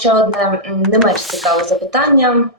ще одне не менш цікаве запитання.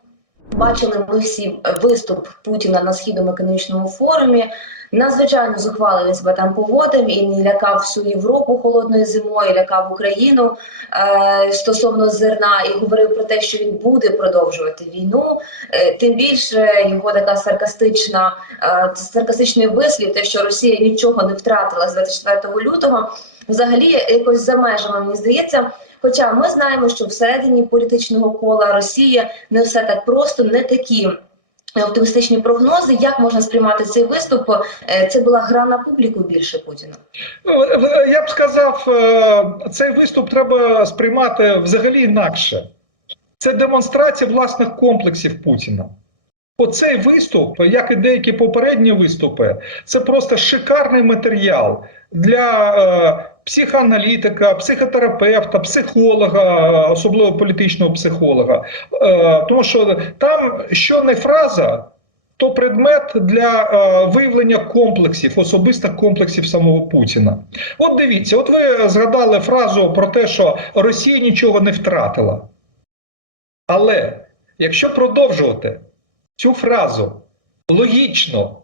Бачили ми всі виступ Путіна на східному економічному форумі. Надзвичайно зухвало він себе там поводив і лякав всю Європу холодною зимою, лякав Україну е, стосовно зерна і говорив про те, що він буде продовжувати війну. Е, тим більше його така саркастична, е, саркастичний вислів, те, що Росія нічого не втратила з 24 лютого, взагалі якось за межами мені здається. Хоча ми знаємо, що всередині політичного кола Росії не все так просто, не такі оптимістичні прогнози. Як можна сприймати цей виступ? Е, Це була гра на публіку більше Путіна. Ну, я б сказав, е, цей виступ треба сприймати взагалі інакше. Це демонстрація власних комплексів Путіна. Оцей виступ, як і деякі попередні виступи, це просто шикарний матеріал для е, психоаналітика, психотерапевта, психолога, е, особливо політичного психолога. Е, тому що там що не фраза, то предмет для виявлення комплексів, особистих комплексів самого Путіна. От дивіться, от ви згадали фразу про те, що Росія нічого не втратила. Але якщо продовжувати цю фразу логічно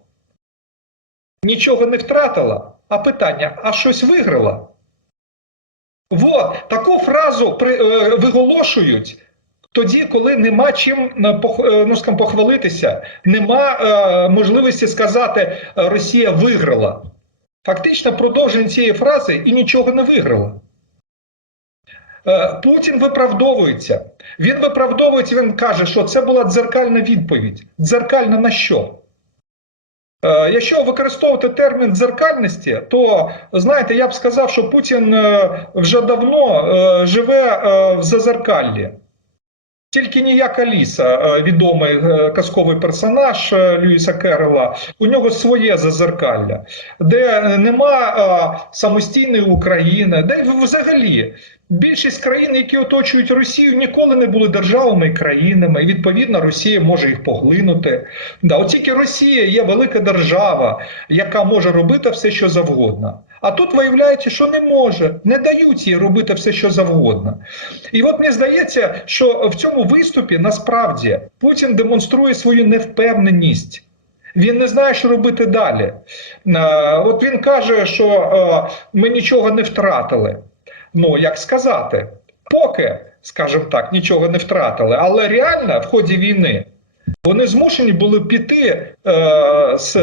нічого не втратила, а питання: а щось виграла? Вот, таку фразу при, е, виголошують тоді, коли нема чим е, е, ну, скажімо, похвалитися, нема е, можливості сказати е, Росія виграла. Фактично продовження цієї фрази і нічого не виграла. Путін виправдовується. Він виправдовується, він каже, що це була дзеркальна відповідь. Дзеркальна на що? Е, Якщо використовувати термін дзеркальності, то знаєте, я б сказав, що Путін е, вже давно е, живе в зазеркаллі. Тільки ніяка Аліса, е, відомий е, казковий персонаж е, Льюіса Керрела, у нього своє зазеркалля, де нема самостійної України, де взагалі більшість країн, які оточують Росію, ніколи не були державами і країнами. І відповідно Росія може їх поглинути. Да, от тільки Росія є велика держава, яка може робити все, що завгодно. А тут виявляється, що не може, не дають їй робити все, що завгодно. І от мені здається, що в цьому виступі насправді Путін демонструє свою невпевненість. Він не знає, що робити далі. От він каже, що ми нічого не втратили. Ну, як сказати, поки, скажімо так, нічого не втратили, але реально в ході війни вони змушені були піти е, з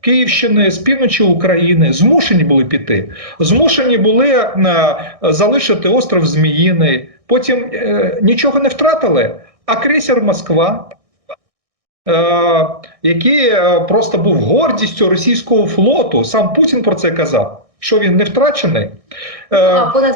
Київщини, з півночі України, змушені були піти, змушені були е, залишити остров Зміїний. Потім е, нічого не втратили, а крейсер Москва. Е, який е, просто був гордістю російського флоту, сам Путін про це казав, що він не втрачений. Е, А понад 50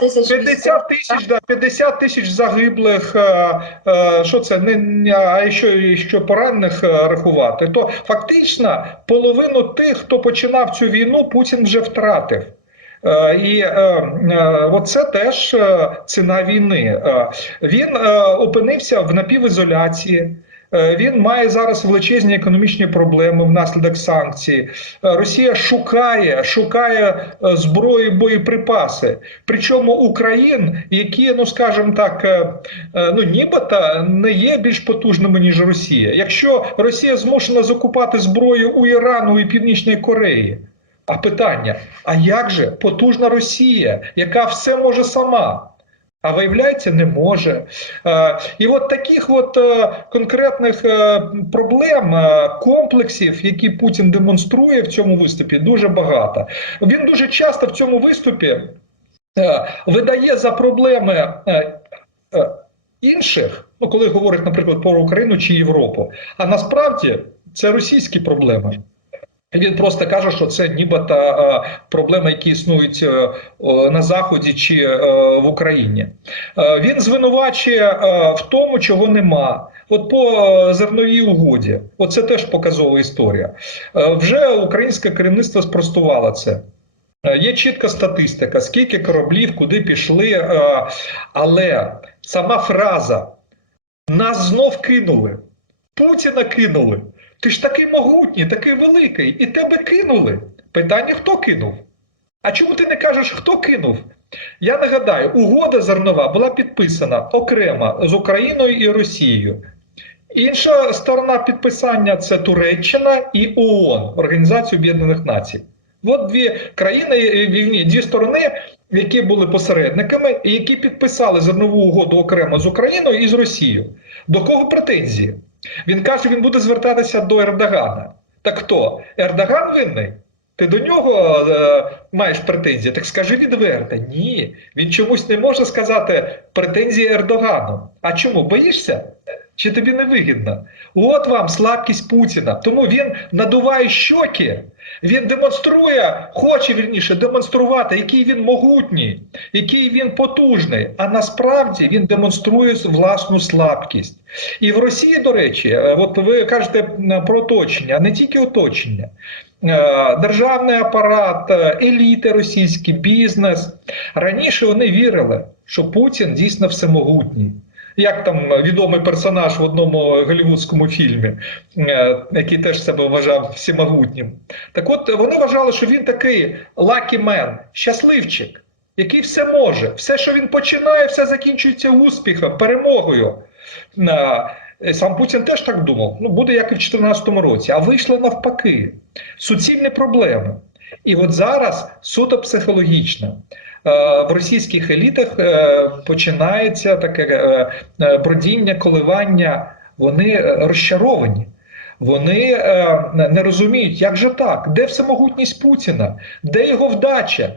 тисяч 50 тисяч, да, 50 тисяч загиблих, е, е, що це, не, а що, що поранених е, рахувати, то фактично половину тих, хто починав цю війну, Путін вже втратив. І оце теж ціна війни. Він опинився в напівізоляції. Е, Він має зараз величезні економічні проблеми внаслідок санкцій. Е, Росія шукає, шукає е, зброї, боєприпаси. Причому Україн, які, ну скажімо так, ну нібито не є більш потужними ніж Росія. Якщо Росія змушена закупати зброю у Ірану і Північної Кореї. А питання: а як же потужна Росія, яка все може сама? А виявляється, не може. Е, І от таких от е, конкретних е, проблем, комплексів, які Путін демонструє в цьому виступі, дуже багато. Він дуже часто в цьому виступі видає за проблеми інших, ну коли говорить, наприклад, про Україну чи Європу. А насправді це російські проблеми. Він просто каже, що це нібито е, проблеми, які існують е, на Заході чи е, в Україні. Він звинувачує в тому, чого нема. От по зерновій угоді, оце теж показова історія. Вже українське керівництво спростувало це. Є чітка статистика, скільки кораблів, куди пішли. Але сама фраза нас знов кинули, Путіна кинули. Ти ж такий могутній, такий великий, і тебе кинули. Питання: хто кинув? А чому ти не кажеш, хто кинув? Я нагадаю, угода зернова була підписана окремо з Україною і Росією. Інша сторона підписання це Туреччина і ООН, Організація Об'єднаних Націй. От дві країни, е, дві сторони, які були посередниками, і які підписали зернову угоду окремо з Україною і з Росією. До кого претензії? Він каже, він буде звертатися до Ердогана. Так хто? Ердоган винний? Ти до нього е, маєш претензії? Так скажи відверто. Ні. Він чомусь не може сказати претензії Ердогану. А чому? Боїшся? Чи тобі не вигідно? От вам слабкість Путіна. Тому він надуває щоки, він демонструє, хоче вірніше демонструвати, який він могутній, який він потужний. А насправді він демонструє власну слабкість. І в Росії, до речі, е, от ви кажете про оточення, а не тільки оточення. Е, Державний апарат, е, еліти російські, бізнес. Раніше вони вірили, що Путін дійсно всемогутній. Як там відомий персонаж в одному голівудському фільмі, е, який теж себе вважав всемогутнім. Так от вони вважали, що він такий lucky man, щасливчик, який все може. Все, що він починає, все закінчується успіхом, перемогою. Е, Сам Путін теж так думав. Ну, буде як і в 2014 році. А вийшло навпаки. Суцільні проблеми. І от зараз суто психологічно. Е, В російських елітах е, починається таке е, бродіння, коливання. Вони розчаровані. Вони не розуміють, як же так, де всемогутність Путіна, де його вдача.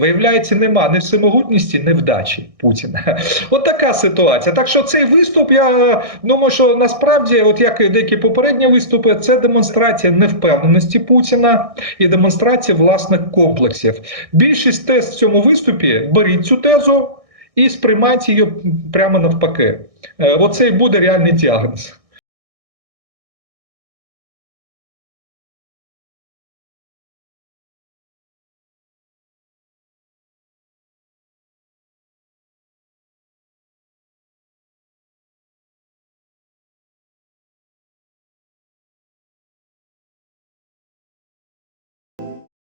Виявляється, нема ні всемогутності, ні вдачі Путіна. От така ситуація. Так що цей виступ, я думаю, що насправді, от як і деякі попередні виступи, це демонстрація невпевненості Путіна і демонстрація власних комплексів. Більшість тез в цьому виступі беріть цю тезу і сприймайте її прямо навпаки. Е, Оце і буде реальний діагноз.